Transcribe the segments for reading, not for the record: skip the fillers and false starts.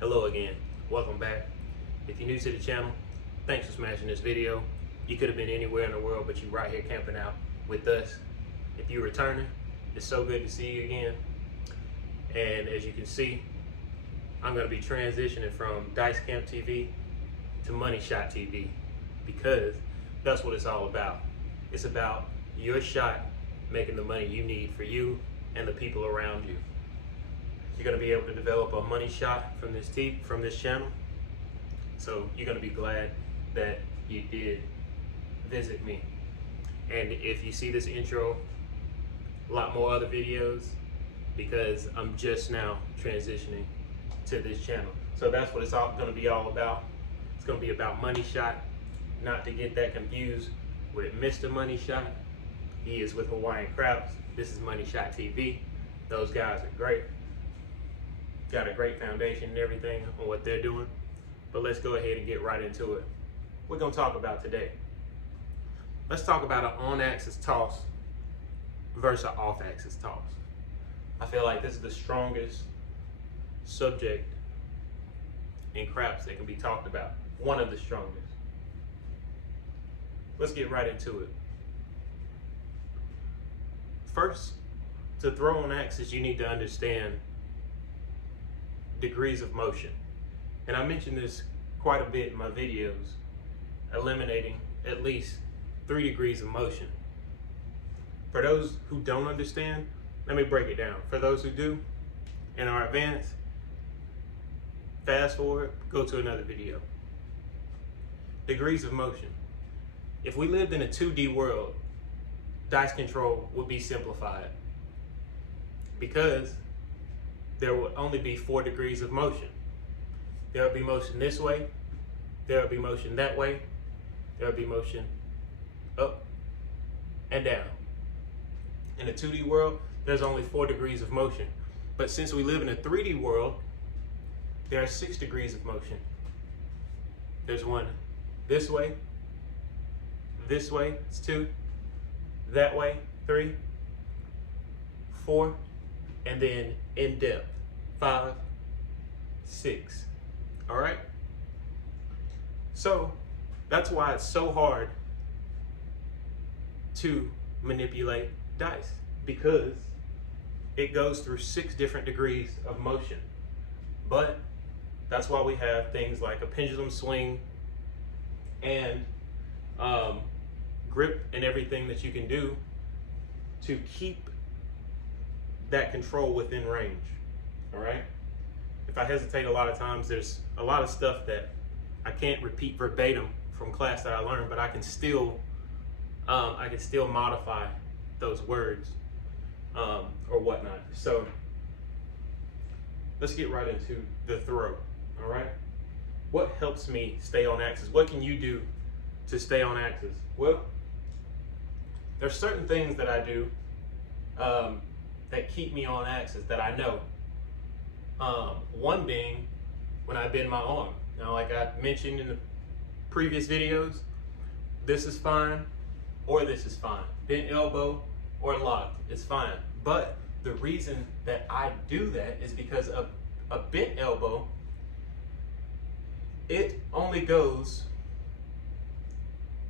Hello again, welcome back. If you're new to the channel, thanks for smashing this video. You could have been anywhere in the world, but you're right here camping out with us. If you're returning, it's so good to see you again. And as you can see, I'm gonna be transitioning from Dice Camp TV to Money Shot TV because that's what it's all about. It's about your shot making the money you need for you and the people around you. You're going to be able to develop a money shot from this channel. So you're going to be glad that you did visit me. And if you see this intro, a lot more other videos, because I'm just now transitioning to this channel. So that's what it's all going to be all about. It's going to be about Money Shot, not to get that confused with Mr. Money Shot. He is with Hawaiian Crowds. This is Money Shot TV. Those guys are great. Got a great foundation and everything on what they're doing. But let's go ahead and get right into it. We're gonna talk about today. Let's talk about an on-axis toss versus an off-axis toss. I feel like this is the strongest subject in craps that can be talked about. One of the strongest. Let's get right into it. First, to throw on axis, you need to understand degrees of motion. And I mentioned this quite a bit in my videos, eliminating at least 3 degrees of motion. For those who don't understand, let me break it down. For those who do and are advanced, fast forward, go to another video. Degrees of motion. If we lived in a 2D world, dice control would be simplified because there would only be 4 degrees of motion. There would be motion this way, there would be motion that way, there would be motion up and down. In a 2D world, there's only 4 degrees of motion. But since we live in a 3D world, there are 6 degrees of motion. There's one this way, it's 2, that way, 3, 4, and then in depth, 5, 6. All right? So that's why it's so hard to manipulate dice, because it goes through 6 different degrees of motion. But that's why we have things like a pendulum swing and grip and everything that you can do to keep that control within range. All right? If I hesitate a lot of times, there's a lot of stuff that I can't repeat verbatim from class that I learned, but I can still modify those words or whatnot. So let's get right into the throw. All right? What helps me stay on axis? What can you do to stay on axis? Well, there's certain things that I do that keep me on axis that I know. One being when I bend my arm. Now, like I mentioned in the previous videos, this is fine or this is fine. Bent elbow or locked is fine. But the reason that I do that is because of a bent elbow, it only goes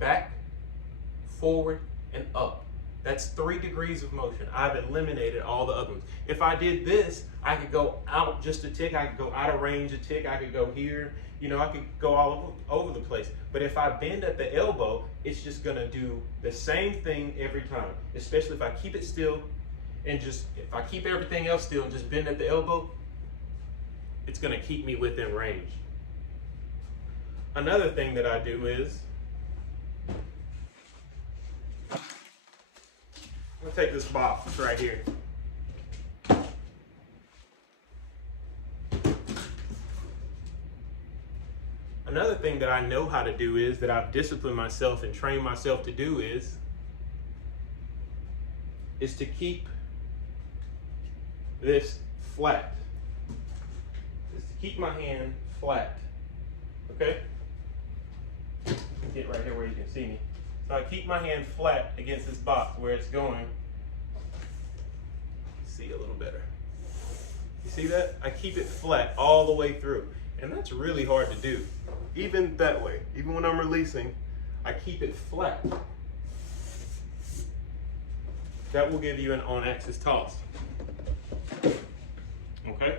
back, forward, and up. That's 3 degrees of motion. I've eliminated all the other ones. If I did this, I could go out just a tick. I could go out of range a tick. I could go here. You know, I could go all over the place. But if I bend at the elbow, it's just gonna do the same thing every time. Especially if I keep it still and if I keep everything else still and just bend at the elbow, it's gonna keep me within range. Another thing that I do is, I'm gonna take this box right here. Another thing that I know how to do is, that I've disciplined myself and trained myself to do is to keep this flat. Is to keep my hand flat. Okay? Get right here where you can see me. So I keep my hand flat against this box where it's going. See a little better. You see that? I keep it flat all the way through. And that's really hard to do. Even that way, even when I'm releasing, I keep it flat. That will give you an on-axis toss. Okay?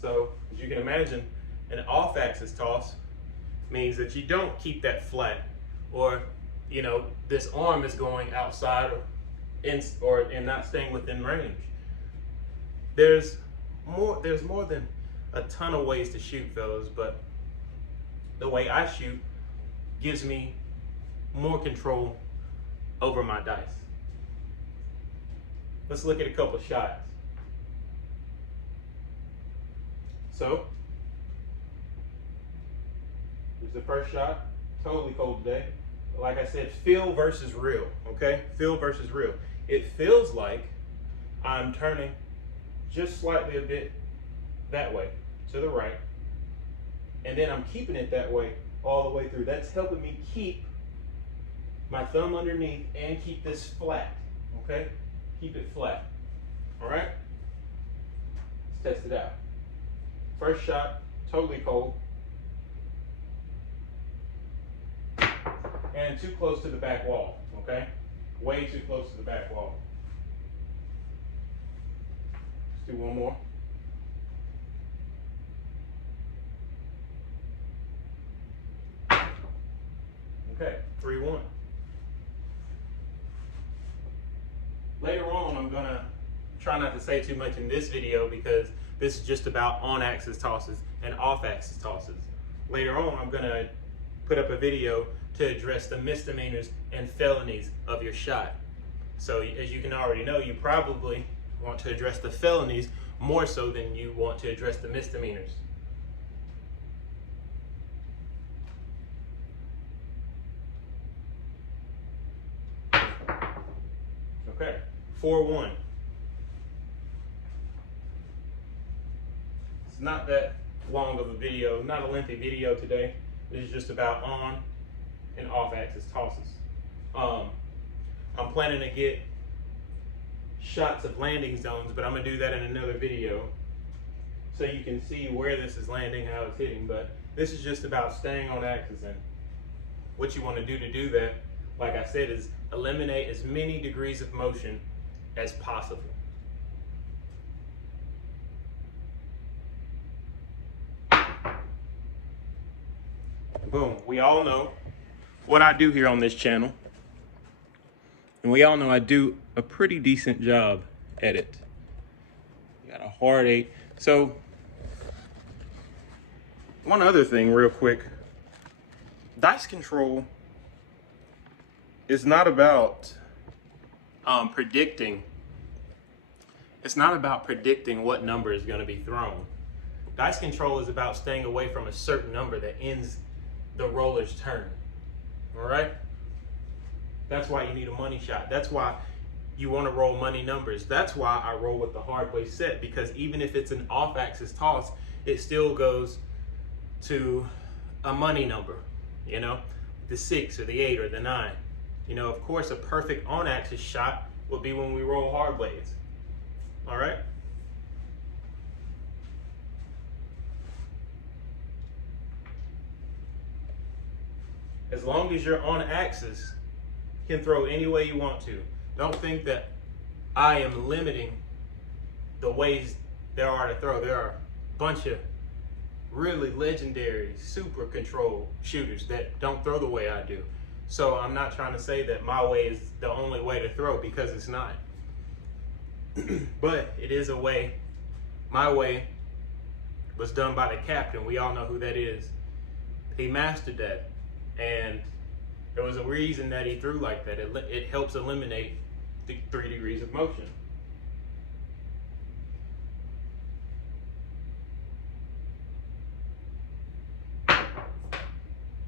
So, as you can imagine, an off-axis toss means that you don't keep that flat, or, you know, this arm is going outside and not staying within range. There's more than a ton of ways to shoot, fellas, but the way I shoot gives me more control over my dice. Let's look at a couple shots. So, here's the first shot. Totally cold today. Like I said, feel versus real, okay? Feel versus real. It feels like I'm turning just slightly a bit that way, to the right. And then I'm keeping it that way all the way through. That's helping me keep my thumb underneath and keep this flat, okay? Keep it flat, all right? Let's test it out. First shot, totally cold. And too close to the back wall, okay? Way too close to the back wall. Let's do one more. Okay, 3-1. Later on, I'm gonna try not to say too much in this video because this is just about on-axis tosses and off-axis tosses. Later on, I'm gonna put up a video to address the misdemeanors and felonies of your shot. So as you can already know, you probably want to address the felonies more so than you want to address the misdemeanors. Okay, 4-1. It's not that long of a video, not a lengthy video today. This is just about on and off-axis tosses. I'm planning to get shots of landing zones, but I'm gonna do that in another video so you can see where this is landing, how it's hitting. But this is just about staying on axis, and what you want to do that, like I said, is eliminate as many degrees of motion as possible. Boom. We all know what I do here on this channel, and we all know I do a pretty decent job at it. Got a hard 8. So one other thing real quick, dice control is not about predicting. It's not about predicting what number is going to be thrown. Dice control is about staying away from a certain number that ends the roller's turn. All right? That's why you need a money shot. That's why you want to roll money numbers. That's why I roll with the hard way set, because even if it's an off-axis toss, it still goes to a money number, you know, the 6 or the 8 or the 9. You know, of course, a perfect on-axis shot would be when we roll hard ways. All right? As long as you're on axis, you can throw any way you want to. Don't think that I am limiting the ways there are to throw. There are a bunch of really legendary, super control shooters that don't throw the way I do. So I'm not trying to say that my way is the only way to throw, because it's not. But it is a way. My way was done by the captain. We all know who that is. He mastered that. And there was a reason that he threw like that. It helps eliminate the 3 degrees of motion.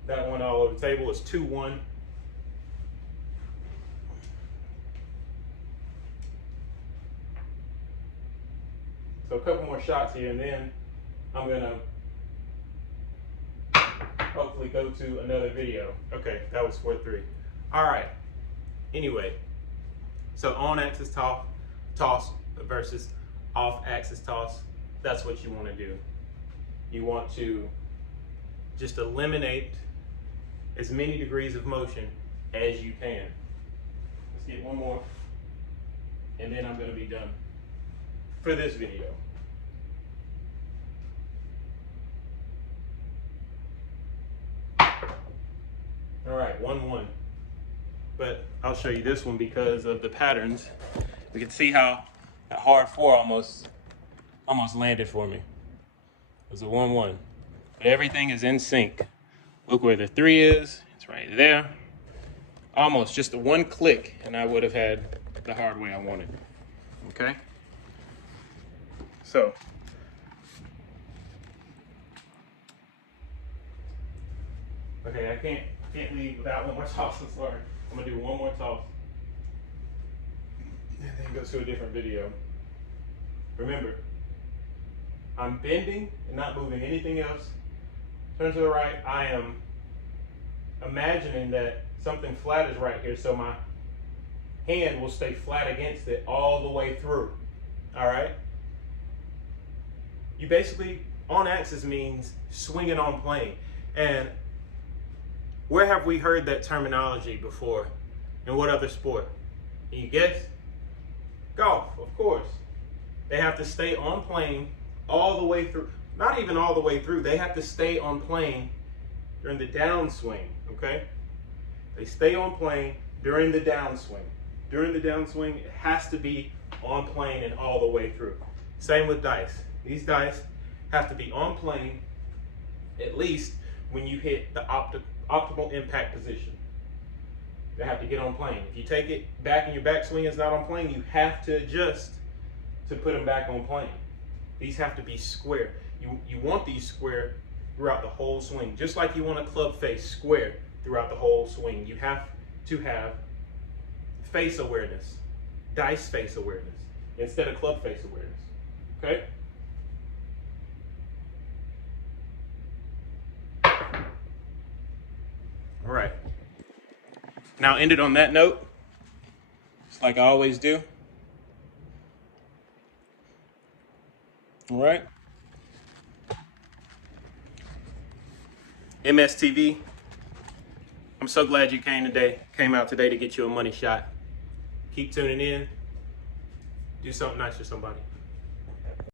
That one all over the table is 2-1. So a couple more shots here, and then I'm gonna hopefully go to another video. Okay, that was 4-3. All right. Anyway, so on axis toss versus off axis toss, that's what you want to do. You want to just eliminate as many degrees of motion as you can. Let's get one more, and then I'm going to be done for this video. All right, 1-1. But I'll show you this one because of the patterns. We can see how that hard 4 almost landed for me. It was a 1-1. But everything is in sync. Look where the 3 is. It's right there. Almost just a 1 click, and I would have had the hard way I wanted. Okay? So. Okay, I can't leave without one more toss. I'm sorry. I'm gonna do one more toss, and then go to a different video. Remember, I'm bending and not moving anything else. Turn to the right. I am imagining that something flat is right here, so my hand will stay flat against it all the way through. All right? You basically, on axis means swinging on plane. And where have we heard that terminology before? In what other sport? Can you guess? Golf, of course. They have to stay on plane all the way through. Not even all the way through. They have to stay on plane during the downswing, okay? They stay on plane during the downswing. During the downswing, it has to be on plane and all the way through. Same with dice. These dice have to be on plane at least when you hit the optimal impact position. They have to get on plane. If you take it back and your backswing is not on plane, you have to adjust to put them back on plane. These have to be square. You want these square throughout the whole swing. Just like you want a club face square throughout the whole swing. You have to have face awareness, dice face awareness, instead of club face awareness. Okay? All right. Now end it on that note, just like I always do. All right. MSTV, I'm so glad you came out today to get you a money shot. Keep tuning in. Do something nice for somebody.